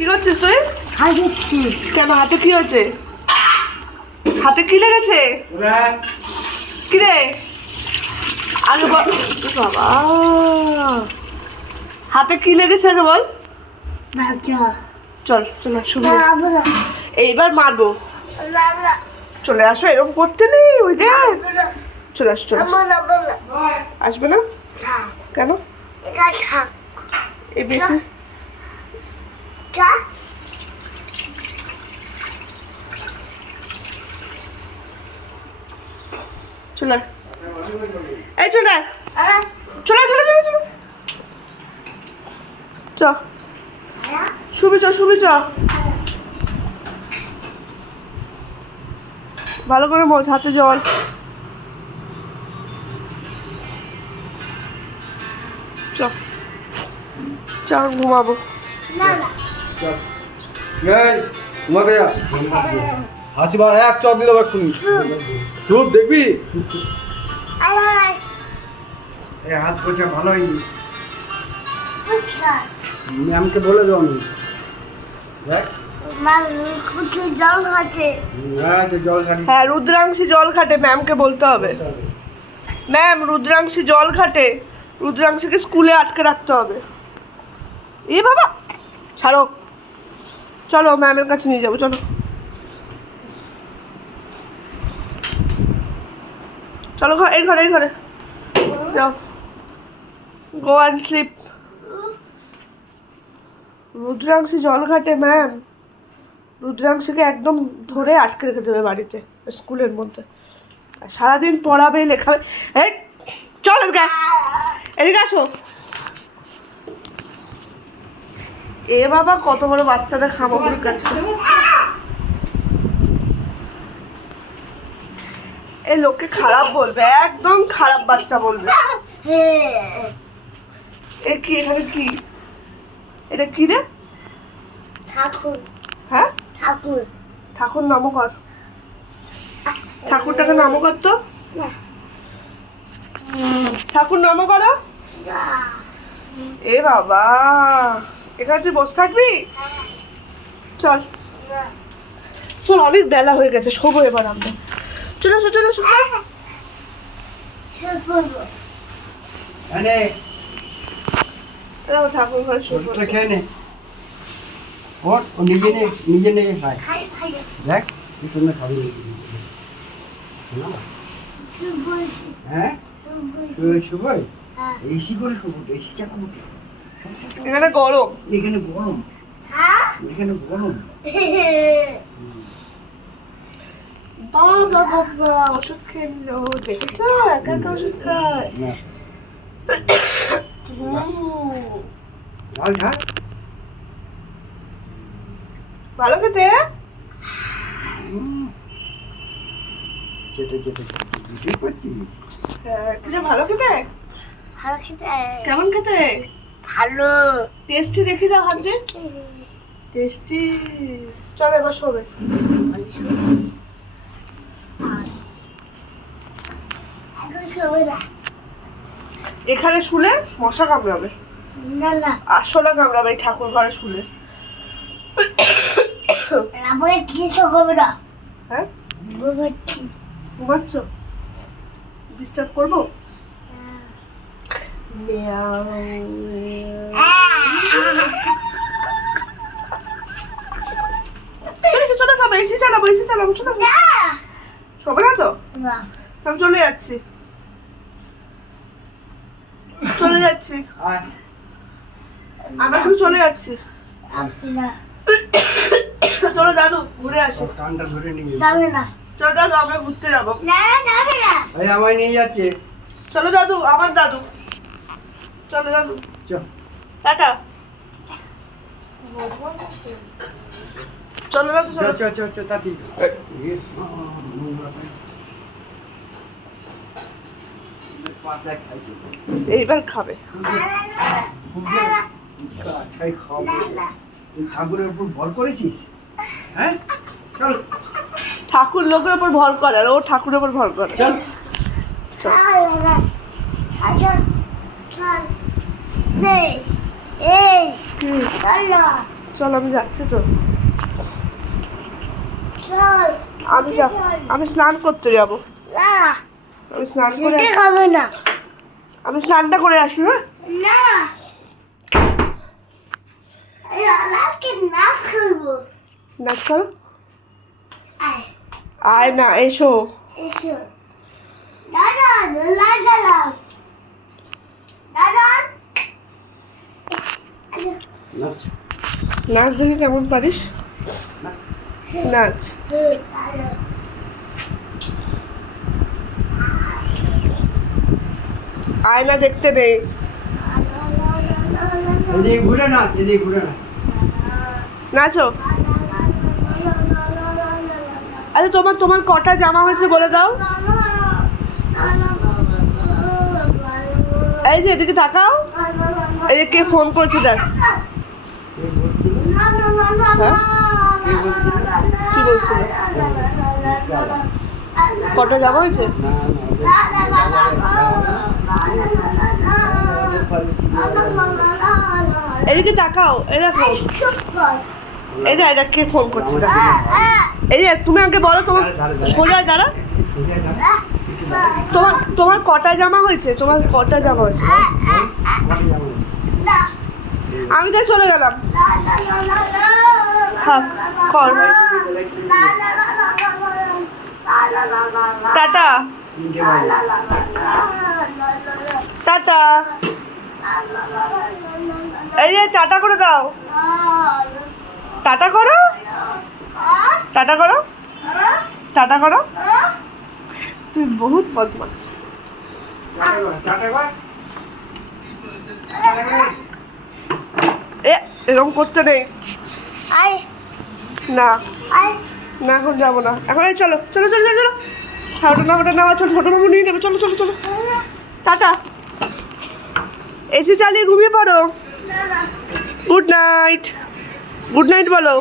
কি করছিস তুই? খাচ্ছি। কেন হাতে কি হয়েছে? হাতে কি লেগেছে? কি রে? আগে বল। বাবা হাতে কি লেগেছে আগে বল। চল চল শুভ এইবার মারবো। চলে আসো, এরকম করতে নেই। ওই দে চলে আসো, চলে আসবে না কেন? এই বেশি চলে এই চলে চলে চলে চলে চলে চ শুবি চ শুবি চ ভালো করে মোছ, হাতে জল। চ চ ঘুমাবো। হাসি বা এক চট দিল এক্ষুনি চুপ দেখবি হাত পয়সা ভালো হয়নি ম্যামকে বলে দাও আমি দেখ জল খাচ্ছে। জল খাটি হ্যাঁ রুদ্রাংশী জল খাটে, ম্যামকে বলতে হবে। ম্যাম রুদ্রাংশী জল খাটে, রুদ্রাংশীকে স্কুলে আটকে রাখতে হবে। এ বাবা ছাড়ো, চলো ম্যামের কাছে নিয়ে যাবো। চলো চলো এই ঘরে এই ঘরে যাও, গো অ্যান্ড স্লিপ। রুদ্রাংশী জল ঘাটে ম্যাম, রুদ্রাংশীকে একদম ধরে আটকে রেখে দেবে বাড়িতে, স্কুলের মধ্যে। সারাদিন পড়াবে লেখাবে। এই চল এদিকে, এদিকে আসো। এ বাবা কত বড় বাচ্চাদের খামাগুড়ি কাটছে। এ লোকে খারাপ বলবে, একদম খারাপ বাচ্চা বলবে। এ কি এখানে কি? এটা কি রে? ঠাকুর। হ্যাঁ ঠাকুর। ঠাকুর নামও কর, ঠাকুরটাকে নামও কর তো, ঠাকুর নামও করো। এ বাবা এখানে তুই বসে থাকবি? চল চল, অনেক বেলা হয়ে গেছে, শোবো এবার আমরা। চলে এসো চলে এসো। ঠাকুর ঘরে শোবো। খেয়ে নে ওর ও নিজে নে খায় দেখ কি সুন্দর খাবি হ্যাঁ শুভই এসি করে শুভ এসি চাকা এখানে গরম, এখানে গরম, এখানে গরম। বাবা বাবা ওষুধ খেয়ে নিল, দেখেছো একা একা ওষুধ খায়। ঝাল ঝাল ভালো খেতে। চেটে চেটে ভিডিও করছিস? হ্যাঁ কি যে ভালো খেতে। ভালো খেতে। কেমন খেতে? ভালো। টেস্টি দেখি দাও হাত দিয়ে। টেস্টি। চল এবার শোবে। এখানে শুলে মশা কামড়াবে, না না আসলে কামড়াবে এই ঠাকুর ঘরে শুলে। আমাকে কিছু করবে না। হ্যাঁ ঘুমাচ্ছি। ঘুমাচ্ছ? ডিস্টার্ব করবো? চলে যাবো, এসি চালাবো এসি চালাবো। চলে শোবে না তো, না আমি চলে যাচ্ছি চলে যাচ্ছি আমরা একটু চলে যাচ্ছি। না চলো দাদু ঘুরে আসি। কানটা ধরে নিয়ে যাবে না। চলো দাদু আমরা ঘুরতে যাবো। না যাবে না। এই আমায় নিয়ে যাচ্ছে চলো দাদু, আমার দাদু। চলো দাদু চল টাটা। চলো দাদু চলো। চল চল চল তাতি পাতা খাইছে এইবার খাবে। খাই খাবো তুই ঠাকুরের উপর ভর করেছিস হ্যাঁ চল ঠাকুর লোকের উপর ভর করে আর ও ঠাকুরের উপর ভর করে। চল আচ্ছা এই এই চলো চল আমি যাচ্ছি তো। চল আমি স্নান করতে যাব। না আমি স্নান করে যেতে হবে না আমি স্নানটা করে আসি। হ্যাঁ না এই আলাদা নাচ করবো নাচ করো। আয় আয় না, এসো। এসো দাদা দোলা চালাও দাদা নাচ নাচ দেখি কেমন পারিস। নাচ। আয়না দেখতে নেই। এদিকে ঘুরে নাচ, এদিকে ঘুরে নাচ। নাচো। আচ্ছা তোমার কটা জামা হয়েছে বলে দাও। এই যে এদিকে তাকাও। এই যে কে ফোন করেছে দেখ। কে বলছিল? হ্যাঁ কি বলছিল? কটা জামা হয়েছে? না এদিকে তাকাও। এই দেখো এই যে এটা কে ফোন করছে দেখ। এই যে তুমি আগে বলো তোমার সোজা দাঁড়া। তোমার কটা জামা হয়েছে? তোমার কটা জামা হয়েছে? আমি তো চলে গেলাম। থাক কর। Tata tata. এই যে টাটা করে দাও। টাটা করো। টাটা করো। টাটা করো। তুই বহুত বদমাস। এরকম করতে নেই। আয় না আয় না এখন যাবো না। এখন এই চলো চলো চলো চলো চলো। ওটা নেওয়া চলো, ছোটো বাবু নিয়ে নেবে। চলো চলো চলো। টাটা। এসি চালিয়ে ঘুমিয়ে পড়ো। Good night. গুড নাইট বলো।